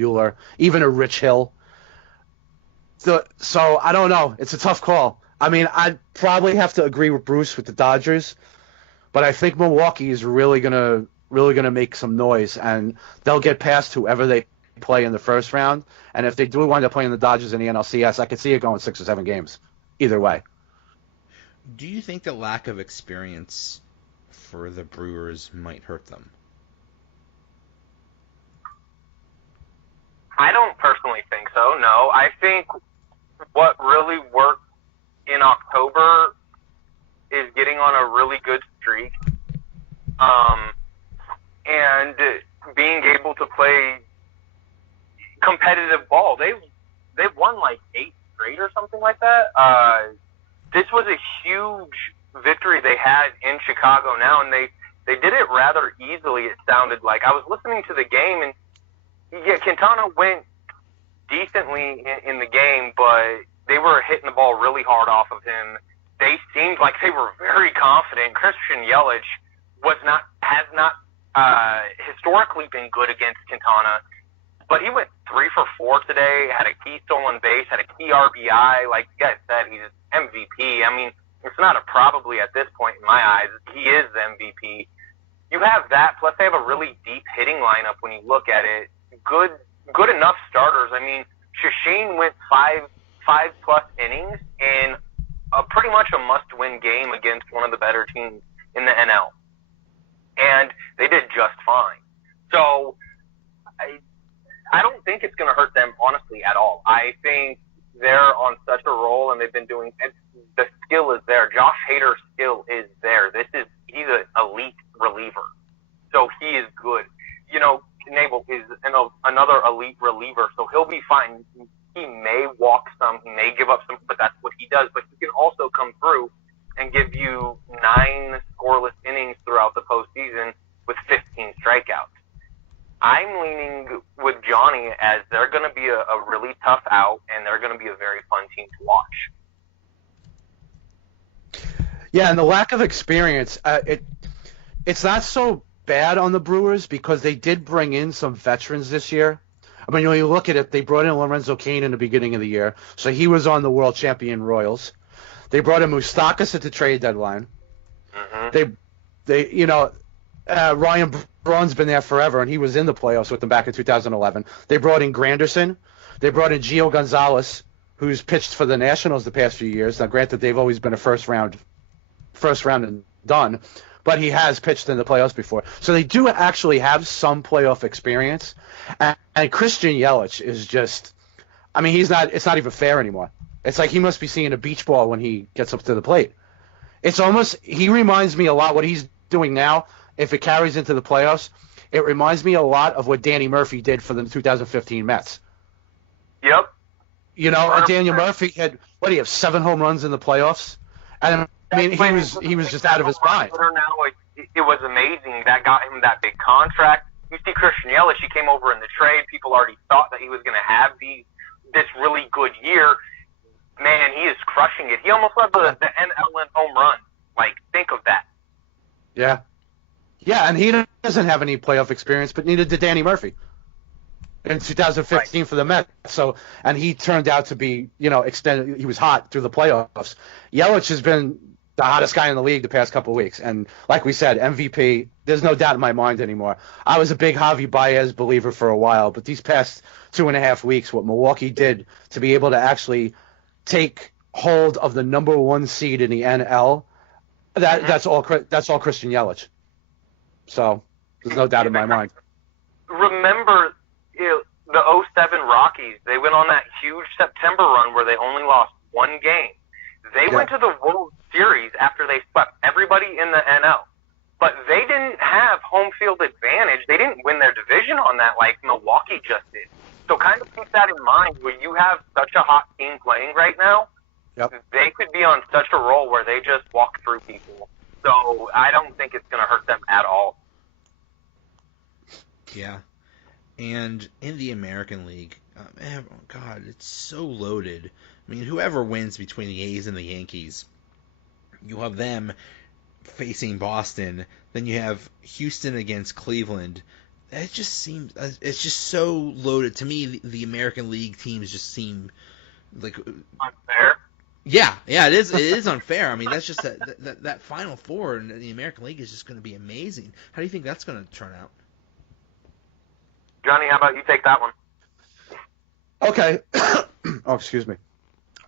Buehler, even a Rich Hill. So I don't know. It's a tough call. I mean, I'd probably have to agree with Bruce with the Dodgers, but I think Milwaukee is really gonna make some noise, and they'll get past whoever they play in the first round. And if they do wind up playing the Dodgers in the NLCS, I could see it going 6 or 7 games. Either way. Do you think the lack of experience for the Brewers might hurt them? I don't personally think so, no. I think what really worked in October is getting on a really good streak, and being able to play competitive ball. They've won like 8 straight or something like that. This was a huge victory they had in Chicago now, and they did it rather easily, it sounded like. I was listening to the game, and yeah, Quintana went decently in the game, but they were hitting the ball really hard off of him. They seemed like they were very confident. Christian Yelich has not historically been good against Quintana, but he went 3 for 4 today, had a key stolen base, had a key RBI. Like you guys said, he's MVP. I mean, it's not a probably at this point in my eyes. He is the MVP. You have that, plus they have a really deep hitting lineup when you look at it. Good enough starters. I mean, Shashin went 5+ innings in pretty much a must-win game against one of the better teams in the NL. And they did just fine. So I don't think it's going to hurt them, honestly, at all. I think they're on such a roll, and they've been doing it. The skill is there. Josh Hader's skill is there. He's an elite reliever. So he is good. You know, Knebel is another elite reliever, so he'll be fine. He may walk some, he may give up some, but that's what he does. But he can also come through and give you 9 scoreless innings throughout the postseason with 15 strikeouts. I'm leaning with Johnny as they're going to be a really tough out, and they're going to be a very fun team to watch. Yeah, and the lack of experience, it's not so bad on the Brewers because they did bring in some veterans this year. I mean, when you look at it, they brought in Lorenzo Cain in the beginning of the year, so he was on the world champion Royals. They brought in Moustakas at the trade deadline. Mm-hmm. Ryan Braun's been there forever, and he was in the playoffs with them back in 2011. They brought in Granderson. They brought in Gio Gonzalez, who's pitched for the Nationals the past few years. Now, granted, they've always been a first round and done, but he has pitched in the playoffs before. So they do actually have some playoff experience. And Christian Yelich is just, I mean, it's not even fair anymore. It's like he must be seeing a beach ball when he gets up to the plate. It's almost, he reminds me a lot what he's doing now. If it carries into the playoffs, it reminds me a lot of what Danny Murphy did for the 2015 Mets. Yep. You know, and Daniel Murphy had, what do you have, 7 home runs in the playoffs? And I mean, he was just out of his mind. It was amazing. That got him that big contract. You see Christian Yelich, he came over in the trade. People already thought that he was going to have this really good year. Man, he is crushing it. He almost led the NL in home run. Like, think of that. Yeah. Yeah, and he doesn't have any playoff experience, but neither did Danny Murphy in 2015 for the Mets. So, and he turned out to be, extended. He was hot through the playoffs. Yelich has been the hottest guy in the league the past couple of weeks. And like we said, MVP, there's no doubt in my mind anymore. I was a big Javi Baez believer for a while, but these past 2.5 weeks, what Milwaukee did to be able to actually take hold of the number 1 seed in the NL, that's all Christian Yelich. So there's no doubt in my mind. Remember the 2007 Rockies, they went on that huge September run where they only lost 1 game. They went to the World Series after they swept everybody in the NL. But they didn't have home field advantage. They didn't win their division on that like Milwaukee just did. So kind of keep that in mind when you have such a hot team playing right now. Yep. They could be on such a roll where they just walk through people. So I don't think it's going to hurt them at all. Yeah. And in the American League, God, it's so loaded. I mean, whoever wins between the A's and the Yankees, you have them facing Boston. Then you have Houston against Cleveland. it just seems it's just so loaded to me. The American League teams just seem like Unfair. Yeah, it is. It is unfair. I mean, that's just that Final Four in the American League is just going to be amazing. How do you think that's going to turn out? Johnny, how about you take that one? Okay. Oh, excuse me.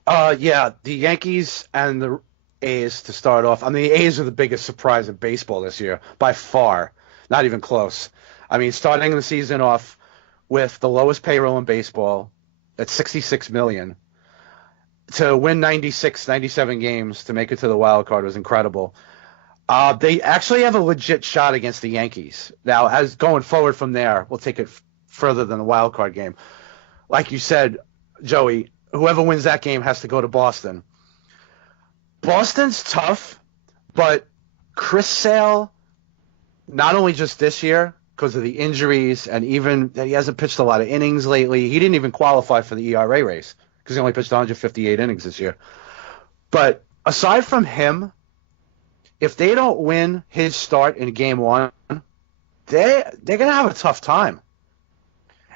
Yeah, the Yankees and the A's to start off. I mean, the A's are the biggest surprise in baseball this year, by far. Not even close. I mean, starting the season off with the lowest payroll in baseball at $66 million. To win 96, 97 games to make it to the wild card was incredible. They actually have a legit shot against the Yankees. Now, as going forward from there, we'll take it further than the wild card game. Like you said, Joey, whoever wins that game has to go to Boston. Boston's tough, but Chris Sale, not only just this year because of the injuries and even that he hasn't pitched a lot of innings lately, he didn't even qualify for the ERA race because he only pitched 158 innings this year. But aside from him, if they don't win his start in game one, they're going to have a tough time.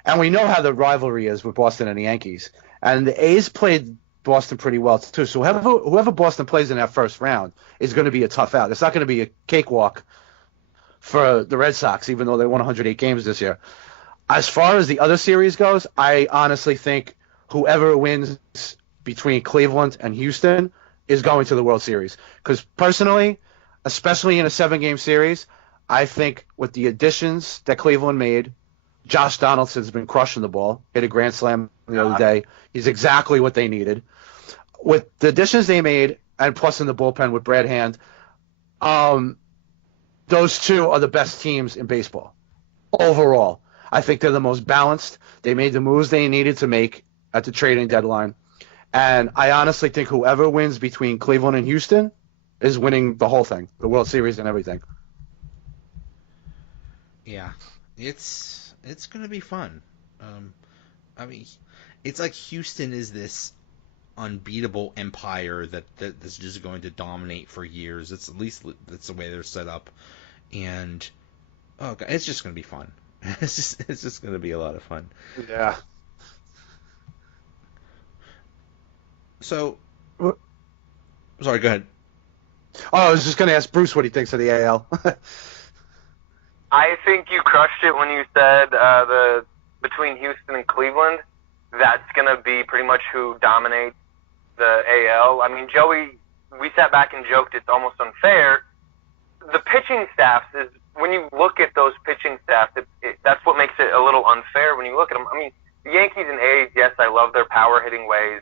And we know how the rivalry is with Boston and the Yankees. And the A's played Boston pretty well, too. So whoever Boston plays in that first round is going to be a tough out. It's not going to be a cakewalk for the Red Sox, even though they won 108 games this year. As far as the other series goes, I honestly think whoever wins between Cleveland and Houston is going to the World Series. Because personally, especially in a 7-game series, I think with the additions that Cleveland made, Josh Donaldson's been crushing the ball, hit a grand slam the other day. He's exactly what they needed. With the additions they made, and plus in the bullpen with Brad Hand, those two are the best teams in baseball overall. I think they're the most balanced. They made the moves they needed to make at the trading deadline. And I honestly think whoever wins between Cleveland and Houston is winning the whole thing, the World Series and everything. Yeah, it's going to be fun. I mean, it's like Houston is this unbeatable empire that's just going to dominate for years. It's at least that's the way they're set up, and God, it's just going to be fun. It's just going to be a lot of fun. Yeah. So, sorry, go ahead. Oh, I was just going to ask Bruce what he thinks of the AL. I think you crushed it when you said between Houston and Cleveland, that's going to be pretty much who dominates the AL. I mean, Joey, we sat back and joked it's almost unfair. The pitching staffs is, when you look at those pitching staffs, that's what makes it a little unfair when you look at them. I mean, the Yankees and A's, yes, I love their power-hitting ways,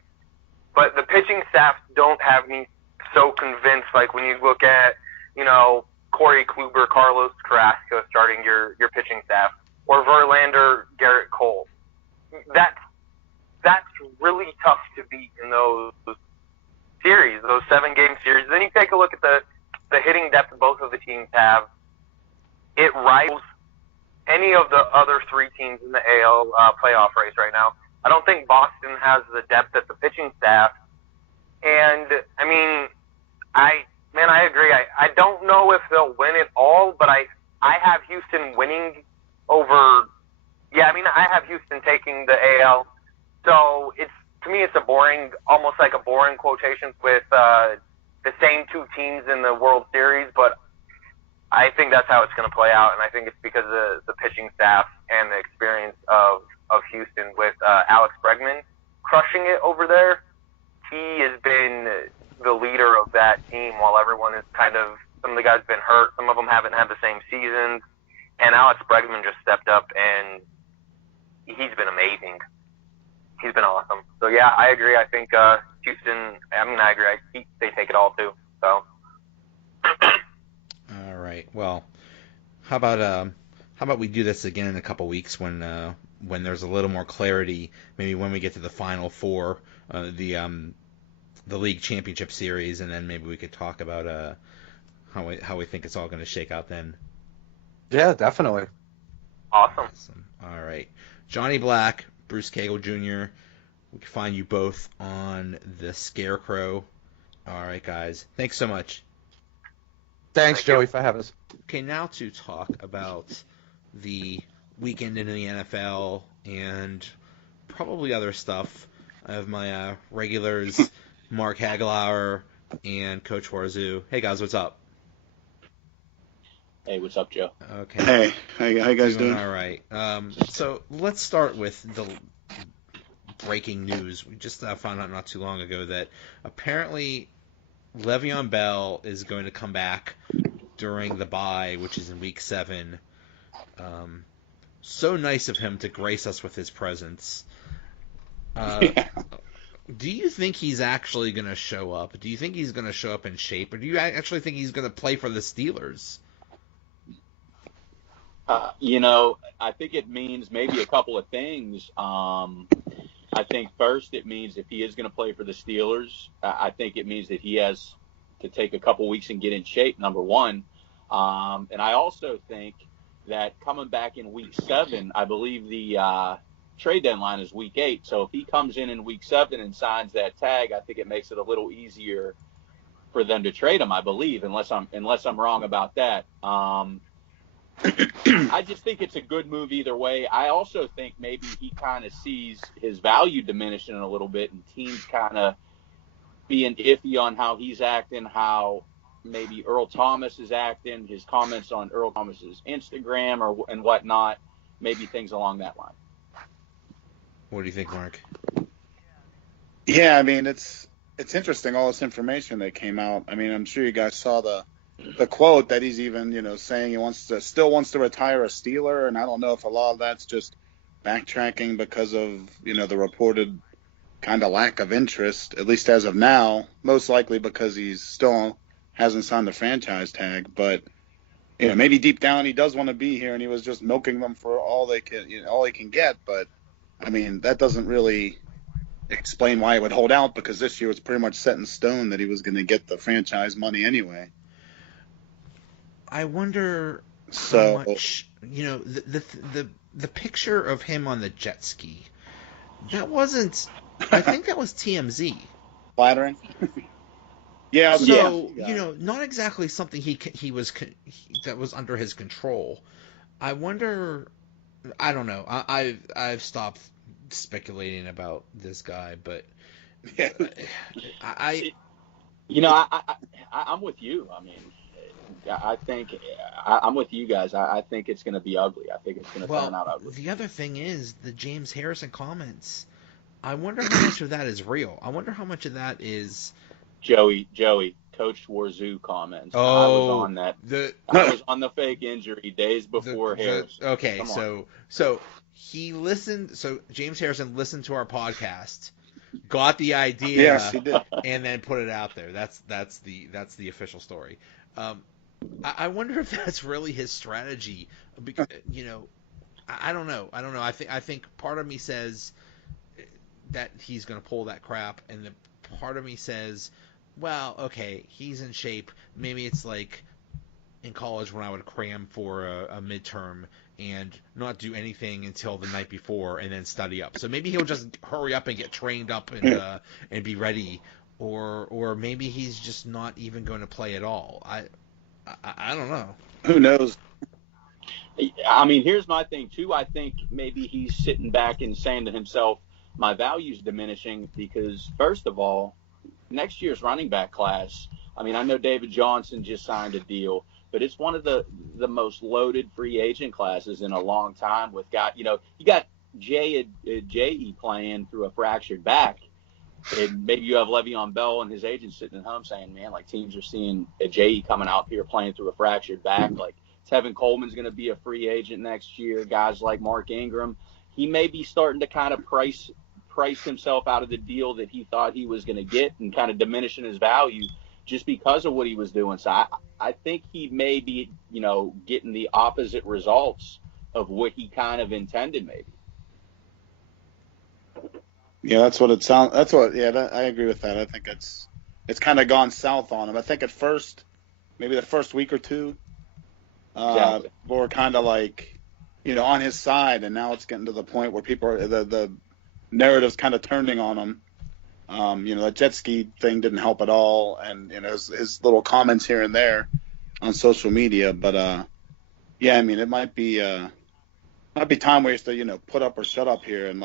but the pitching staffs don't have me so convinced. Like when you look at, Corey Kluber, Carlos Carrasco starting your pitching staff, or Verlander, Garrett Cole. That's really tough to beat in those series, those 7-game series. Then you take a look at the hitting depth both of the teams have. It rivals any of the other 3 teams in the AL playoff race right now. I don't think Boston has the depth at the pitching staff. And, I mean, I agree. I don't know if they'll win it all, but I have Houston winning over – I have Houston taking the AL. So, to me, it's almost like a boring quotation with the same 2 teams in the World Series, but I think that's how it's going to play out, and I think it's because of the pitching staff and the experience of Houston with Alex Bregman crushing it over there. He has been the leader of that team while everyone is some of the guys have been hurt, some of them haven't had the same seasons, and Alex Bregman just stepped up, and he's been amazing. He's been awesome. So, yeah, I agree. I think Houston, I agree. They take it all, too. So. All right. Well, how about we do this again in a couple weeks when there's a little more clarity, maybe when we get to the Final Four, the league championship series, and then maybe we could talk about how we think it's all going to shake out then. Yeah, definitely. Awesome. All right. Johnnie Black, Bruce Cagle Jr., we can find you both on the Scarecrow. All right, guys. Thanks so much. Thanks, Joey, for having us. Okay, now to talk about the weekend in the NFL and probably other stuff. I have my regulars, Mark Hagelauer and Coach Warzu. Hey guys, what's up? Hey, what's up, Joe? Okay. Hey, how you guys doing? All right. So let's start with the breaking news. We just found out not too long ago that apparently Le'Veon Bell is going to come back during the bye, which is in Week 7. So nice of him to grace us with his presence. Yeah. Do you think he's actually going to show up? Do you think he's going to show up in shape? Or do you actually think he's going to play for the Steelers? I think it means maybe a couple of things. I think first it means if he is going to play for the Steelers, I think it means that he has to take a couple weeks and get in shape, number one. And I also think that coming back in Week 7, I believe the trade deadline is Week 8. So if he comes in Week 7 and signs that tag, I think it makes it a little easier for them to trade him, I believe, unless I'm wrong about that. I just think it's a good move either way. I also think maybe he kind of sees his value diminishing a little bit and teams kind of being iffy on how he's acting, how maybe Earl Thomas is acting, his comments on Earl Thomas's Instagram and whatnot, maybe things along that line. What do you think, Mark? Yeah, I mean, it's interesting, all this information that came out. I mean, I'm sure you guys saw the quote that he's even, saying he still wants to retire a Steeler, and I don't know if a lot of that's just backtracking because of, the reported kind of lack of interest, at least as of now, most likely because he's still hasn't signed the franchise tag, but maybe deep down he does want to be here and he was just milking them for all they can, all he can get, but I mean, that doesn't really explain why he would hold out because this year was pretty much set in stone that he was going to get the franchise money anyway. I wonder how much, the picture of him on the jet ski, that wasn't, I think that was TMZ. Flattering? Yeah. So, not exactly something that was under his control. I wonder, I don't know. I've stopped speculating about this guy, but I'm with you. I mean, I think I'm with you guys. I think it's going to be ugly. I think it's going to turn out ugly. The other thing is the James Harrison comments. I wonder how much of that is real. I wonder how much of that is Joey, Coach Warzu comments. Oh, I was on that. I was on the fake injury days before Harrison. Okay, so he listened. So James Harrison listened to our podcast, got the idea, yes, he did, and then put it out there. That's the official story. I wonder if that's really his strategy. Because, I don't know. I think part of me says that he's going to pull that crap, and the part of me says, well, okay, he's in shape. Maybe it's like in college when I would cram for a midterm and not do anything until the night before and then study up. So maybe he'll just hurry up and get trained up and be ready, or maybe he's just not even going to play at all. I don't know. Who knows? I mean, here's my thing too. I think maybe he's sitting back and saying to himself, my value's diminishing because, first of all, next year's running back class, I mean, I know David Johnson just signed a deal, but it's one of the most loaded free agent classes in a long time with you got J.E. playing through a fractured back, and maybe you have Le'Veon Bell and his agent sitting at home saying, man, like teams are seeing a J.E. coming out here playing through a fractured back. Like Tevin Coleman's going to be a free agent next year. Guys like Mark Ingram, he may be starting to kind of price himself out of the deal that he thought he was going to get and kind of diminishing his value just because of what he was doing. So I think he may be, getting the opposite results of what he kind of intended maybe. Yeah, that's what it sounds. I agree with that. I think it's kind of gone south on him. I think at first, maybe the first week or two, Exactly. were kind of like, on his side, and now it's getting to the point where people are the narrative's kind of turning on him. The jet ski thing didn't help at all, and his little comments here and there on social media. But I mean, it might be might be time where he has to, put up or shut up here, and